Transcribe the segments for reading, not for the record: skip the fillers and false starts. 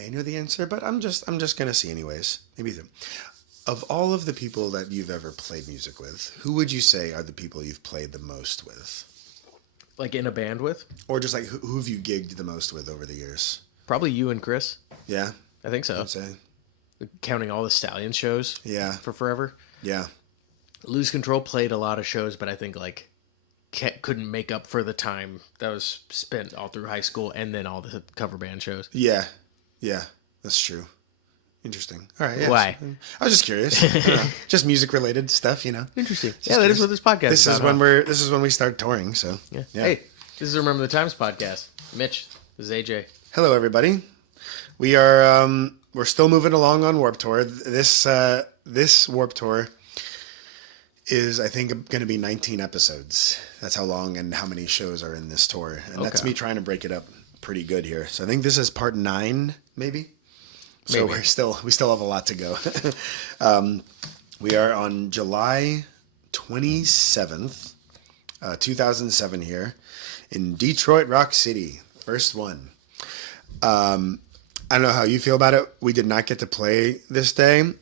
may know the answer, but I'm just gonna see anyways. Maybe of all of the people that you've ever played music with, who would you say are the people you've played the most with? Like in a band with? Or just like who have you gigged the most with over the years? Probably you and Chris. Yeah, I think so. I'd say. Counting all the Stallion shows. Yeah. For forever. Yeah. Lose Control played a lot of shows, but I think like couldn't make up for the time that was spent all through high school and then all the cover band shows. Yeah. Yeah. That's true. Interesting. All right. Yeah. Why? I was just curious. I don't know. Just music related stuff, you know. Interesting. Just Yeah, that is curious. what this podcast This is is about. this is when we start touring. So Yeah. yeah. Hey, this is Remember the Times podcast. Mitch, this is AJ. Hello, everybody. We are we're still moving along on Warped Tour. This Warped Tour is, I think, going to be 19 episodes. That's how long and how many shows are in this tour, and that's Okay. me trying to break it up pretty good here. So I think this is part 9, maybe. So Maybe. we still have a lot to go. We are on July 27th, 2007 here in Detroit Rock City. First one. I don't know how you feel about it. We did not get to play this day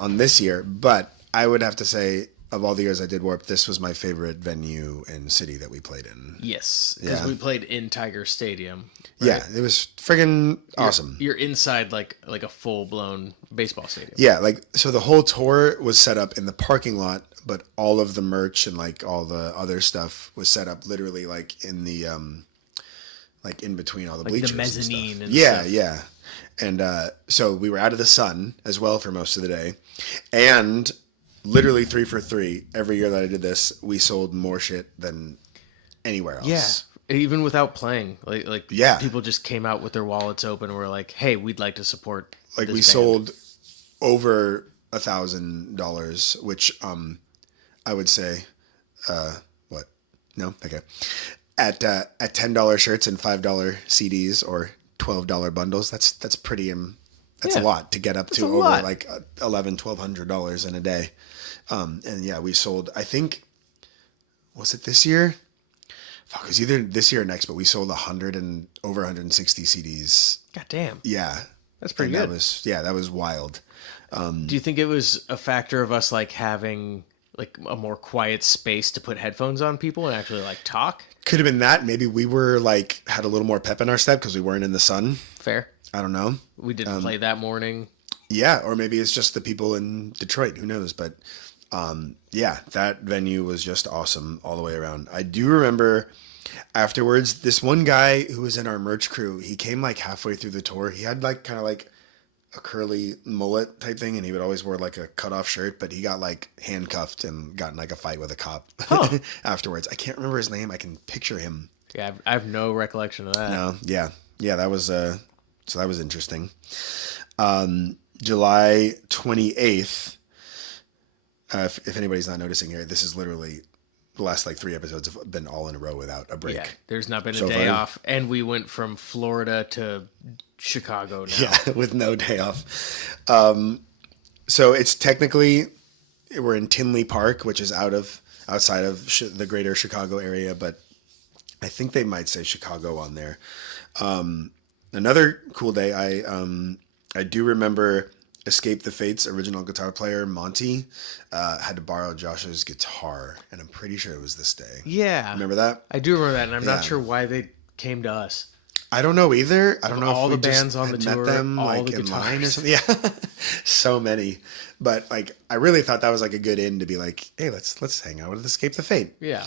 on this year, but I would have to say, of all the years I did Warp, this was my favorite venue and city that we played in. Yes, because Yeah. we played in Tiger Stadium. Right? Yeah, it was friggin' awesome. You're inside like a full blown baseball stadium. Yeah, like, so the whole tour was set up in the parking lot, but all of the merch and like all the other stuff was set up literally like in the like in between all the Like bleachers the mezzanine and and stuff. stuff. Yeah. And so we were out of the sun as well for most of the day. And literally 3 for 3 every year that I did this, we sold more shit than anywhere else. Yeah, even without playing, like Yeah. people just came out with their wallets open and were like, "Hey, we'd like to support." Like this we band." sold over $1,000, which I would say what? No? Okay. At $10 shirts and $5 CDs or $12 bundles, that's pretty that's a Yeah. lot to get up to a over lot. like $1,100-$1,200 in a day. And yeah, we sold, I think, was it this year? Fuck, it was either this year or next, but we sold over 160 CDs. God damn, Yeah. that's pretty And good. that was wild. Do you think it was a factor of us like having like a more quiet space to put headphones on people and actually like talk? Could have been that. Maybe we were like, had a little more pep in our step because we weren't in the sun. Fair. I don't know. We didn't play that morning. Yeah, or maybe it's just the people in Detroit. Who knows? But yeah, that venue was just awesome all the way around. I do remember afterwards, this one guy who was in our merch crew, he came like halfway through the tour. He had like kind of like a curly mullet type thing, and he would always wear like a cutoff shirt, but he got like handcuffed and got in like a fight with a cop afterwards. I can't remember his name. I can picture him. Yeah, I have no recollection of that. No, yeah. That was so that was interesting. July 28th. If anybody's not noticing here, this is literally the last like 3 episodes have been all in a row without a break. Yeah, there's not been a So day far. off, and we went from Florida to Chicago now. Yeah, with no day off. So it's technically, we're in Tinley Park, which is outside of the greater Chicago area, but I think they might say Chicago on there. Another cool day, I do remember Escape the Fates original guitar player Monty had to borrow Josh's guitar, and I'm pretty sure it was this day. Yeah, Remember that? I do remember that, and I'm Yeah. not sure why they came to us. I don't know either. I don't know all if we the bands just on had the met tour, them all like the in line or guitars. something. Yeah, so many. But like, I really thought that was like a good in to be like, hey, let's hang out with Escape the Fate. Yeah,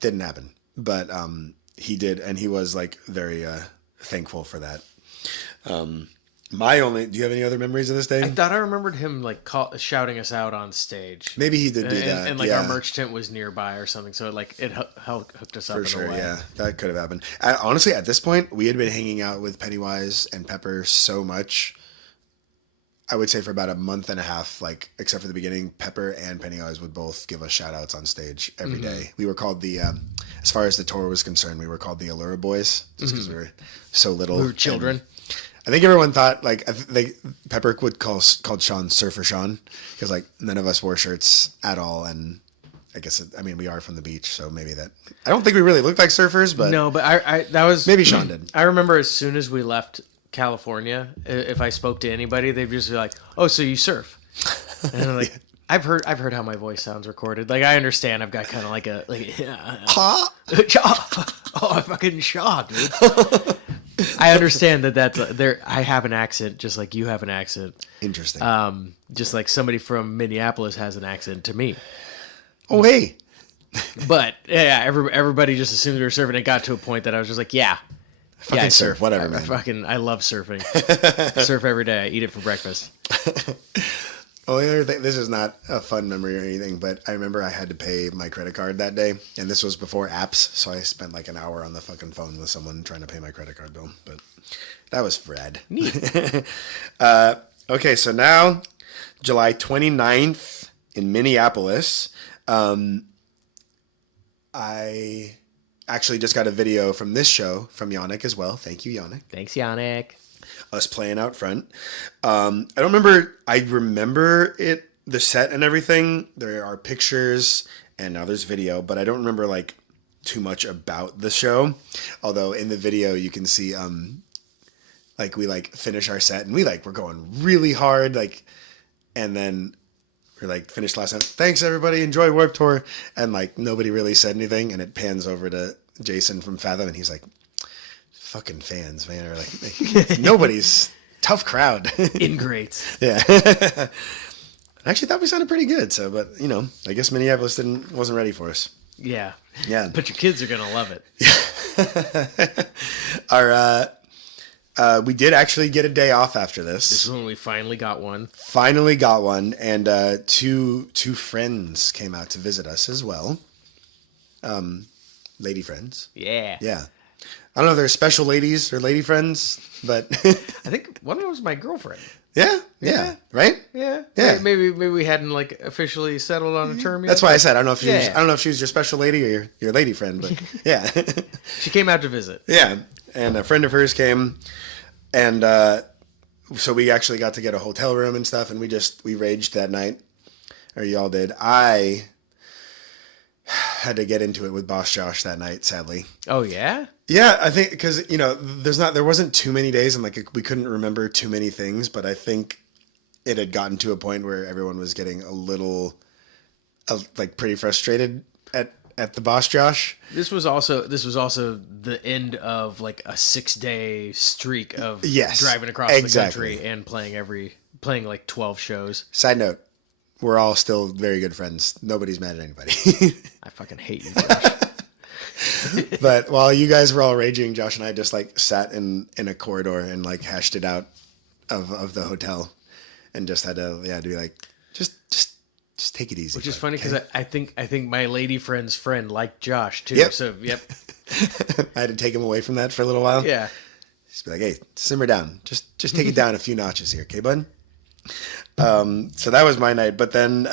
Didn't happen, but he did, and he was like very thankful for that. Do you have any other memories of this day? I thought I remembered him like shouting us out on stage. Maybe he did do that. And like yeah. our merch tent was nearby or something, so it hooked us up For in sure, a way. yeah, that could have happened. Honestly, at this point, we had been hanging out with Pennywise and Pepper so much. I would say for about a month and a half, like except for the beginning, Pepper and Pennywise would both give us shout outs on stage every day. We were called the, as far as the tour was concerned, we were called the Allura Boys just because we were so little. We were children. And I think everyone thought like Pepper would called Sean Surfer Sean because like none of us wore shirts at all, and I guess we are from the beach, so maybe that. I don't think we really looked like surfers, but No, but I that was maybe Sean did. I remember as soon as we left California, if I spoke to anybody, they'd just be like, "Oh, so you surf?" And I'm like, I've heard how my voice sounds recorded. Like, I understand. I've got kind of like a Huh? oh, I fucking shot, dude. I understand that's there. I have an accent, just like you have an accent. Interesting. Just like somebody from Minneapolis has an accent to me. Oh, hey. But yeah, everybody just assumed we were surfing. It got to a point that I was just like, yeah, Fucking I surf, whatever, man. I love surfing. Surf every day. I eat it for breakfast. Oh, this is not a fun memory or anything, but I remember I had to pay my credit card that day, and this was before apps, so I spent like an hour on the fucking phone with someone trying to pay my credit card bill, but that was rad. Neat. Okay, so now, July 29th in Minneapolis, I actually just got a video from this show from Yannick as well. Thank you, Yannick. Thanks, Yannick. Us playing out front. I remember it, the set and everything. There are pictures and now there's video, but I don't remember like too much about the show. Although in the video you can see like we like finish our set and we're going really hard, like, and then we're like finished last night. Thanks everybody, enjoy Warped Tour, and like nobody really said anything, and it pans over to Jason from Fathom and he's like, fucking fans, man, or like nobody's tough crowd. Ingrates. Yeah. I actually thought we sounded pretty good, so, but you know, I guess Minneapolis wasn't ready for us. Yeah. Yeah. But your kids are gonna love it. We did actually get a day off after This this. is when we finally got one. Finally got one, and two friends came out to visit us as well. Lady friends. Yeah. Yeah. I don't know if they're special ladies or lady friends, but I think one of them was my girlfriend. yeah, right? Yeah. Yeah. Maybe we hadn't like officially settled on a term yet. That's why I said I don't know if Yeah. I don't know if she was your special lady or your lady friend, but yeah. She came out to visit. Yeah, and a friend of hers came, and so we actually got to get a hotel room and stuff, and we raged that night, or y'all did. I had to get into it with Boss Josh that night, sadly. Oh yeah? Yeah, I think because there wasn't too many days, and like we couldn't remember too many things, but I think it had gotten to a point where everyone was getting a little like pretty frustrated at the Boss Josh. This was also the end of like a 6-day streak of driving across the country and playing like 12 shows. Side note, we're all still very good friends. Nobody's mad at anybody. I fucking hate you, Josh. But while you guys were all raging, Josh and I just like sat in a corridor and like hashed it out of the hotel, and just had to be like, just take it easy. Which is funny because I think my lady friend's friend liked Josh too. Yep. So yep. I had to take him away from that for a little while. Yeah. Just be like, hey, simmer down. Just take it down a few notches here, okay, bud? So that was my night. But then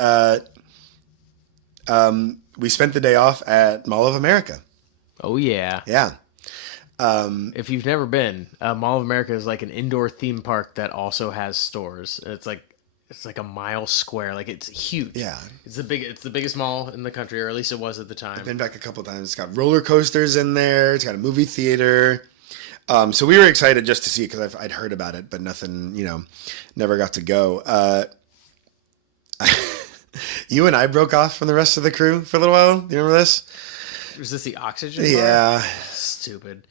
we spent the day off at Mall of America. Oh yeah. Yeah. If you've never been, Mall of America is like an indoor theme park that also has stores. It's like a mile square. Like it's huge. Yeah. It's the biggest mall in the country, or at least it was at the time. I've been back a couple times. It's got roller coasters in there. It's got a movie theater. So we were excited just to see it because I'd heard about it, but nothing, never got to go. You and I broke off from the rest of the crew for a little while. Do you remember this? Was this the Oxygen bar? Yeah. Stupid.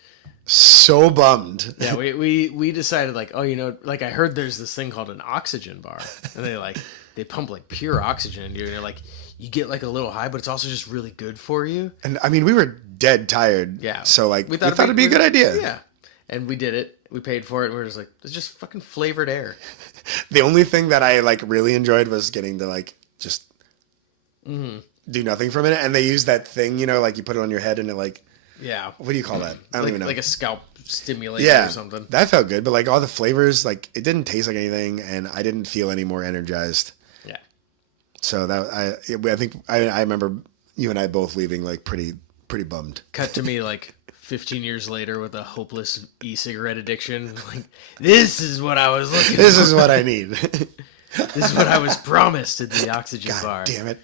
So bummed. Yeah, we decided like, like I heard there's this thing called an oxygen bar, and they pump like pure oxygen into you, and you're like, you get like a little high, but it's also just really good for you. And I mean, we were dead tired. Yeah. So like, we thought it'd be a good idea. Yeah. And we did it. We paid for it, and we were just like, it's just fucking flavored air. The only thing that I like really enjoyed was getting to like just do nothing for a minute, and they use that thing, like you put it on your head, and it like. Yeah. What do you call that? I don't even know. Like a scalp stimulator or something. That felt good, but like all the flavors, like it didn't taste like anything, and I didn't feel any more energized. Yeah. So I think I remember you and I both leaving like pretty bummed. Cut to me like 15 years later with a hopeless e-cigarette addiction. Like, this is what I was looking for. This is what I need. This is what I was promised at the Oxygen bar. Damn it.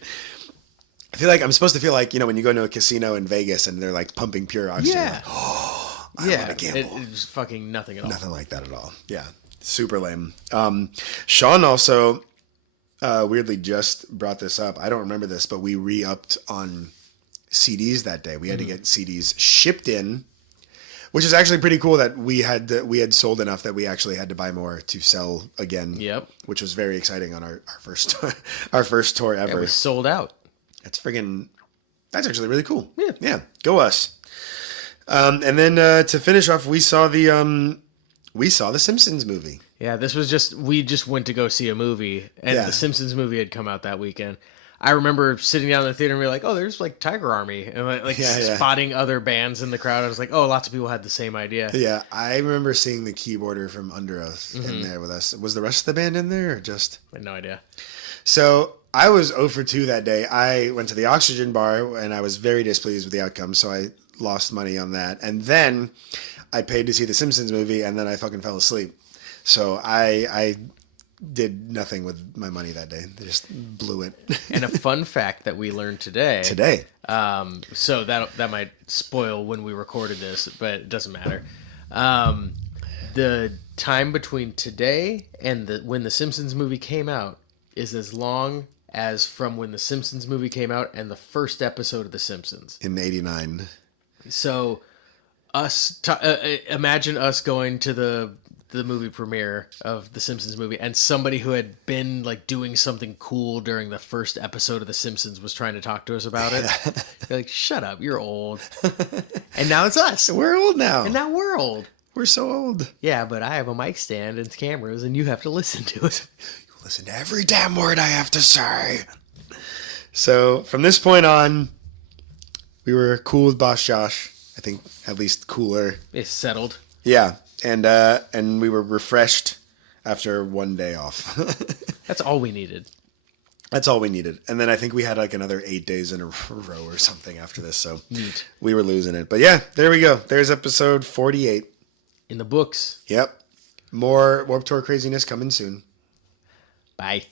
I feel like I'm supposed to feel like, when you go to a casino in Vegas and they're like pumping pure oxygen. Yeah. Like, oh, I Yeah, want to gamble. it was fucking nothing at all. Nothing like that at all. Yeah, super lame. Sean also weirdly just brought this up. I don't remember this, but we re-upped on CDs that day. We had to get CDs shipped in, which is actually pretty cool that we had sold enough that we actually had to buy more to sell again. Yep. Which was very exciting on our first our first tour ever. It was sold out. That's actually really cool. Yeah. Yeah. Go us. And then to finish off, we saw the Simpsons movie. Yeah, we just went to go see a movie, and Yeah. the Simpsons movie had come out that weekend. I remember sitting down in the theater and be like, "Oh, there's like Tiger Army," and like Yeah. spotting other bands in the crowd. I was like, "Oh, lots of people had the same idea." Yeah, I remember seeing the keyboarder from Under Oath in there with us. Was the rest of the band in there or just? I had no idea. So I was 0 for 2 that day. I went to the Oxygen Bar and I was very displeased with the outcome, so I lost money on that. And then I paid to see the Simpsons movie, and then I fucking fell asleep. So I did nothing with my money that day. I just blew it. And a fun fact that we learned today. So that might spoil when we recorded this, but it doesn't matter. The time between today and when the Simpsons movie came out is as long as from when the Simpsons movie came out and the first episode of The Simpsons. In '89. So imagine us going to the movie premiere of the Simpsons movie, and somebody who had been like doing something cool during the first episode of The Simpsons was trying to talk to us about it. You're like, shut up, you're old. And now it's us. We're old now. And now we're old. We're so old. Yeah, but I have a mic stand and cameras, and you have to listen to it. You listen to every damn word I have to say. So from this point on, we were cool with Boss Josh. I think at least cooler. It's settled. Yeah. And we were refreshed after one day off. That's all we needed. That's all we needed. And then I think we had like another 8 days in a row or something after this. So Neat. we were losing it. But yeah, there we go. There's episode 48. In the books. Yep. More Warped Tour craziness coming soon. Bye.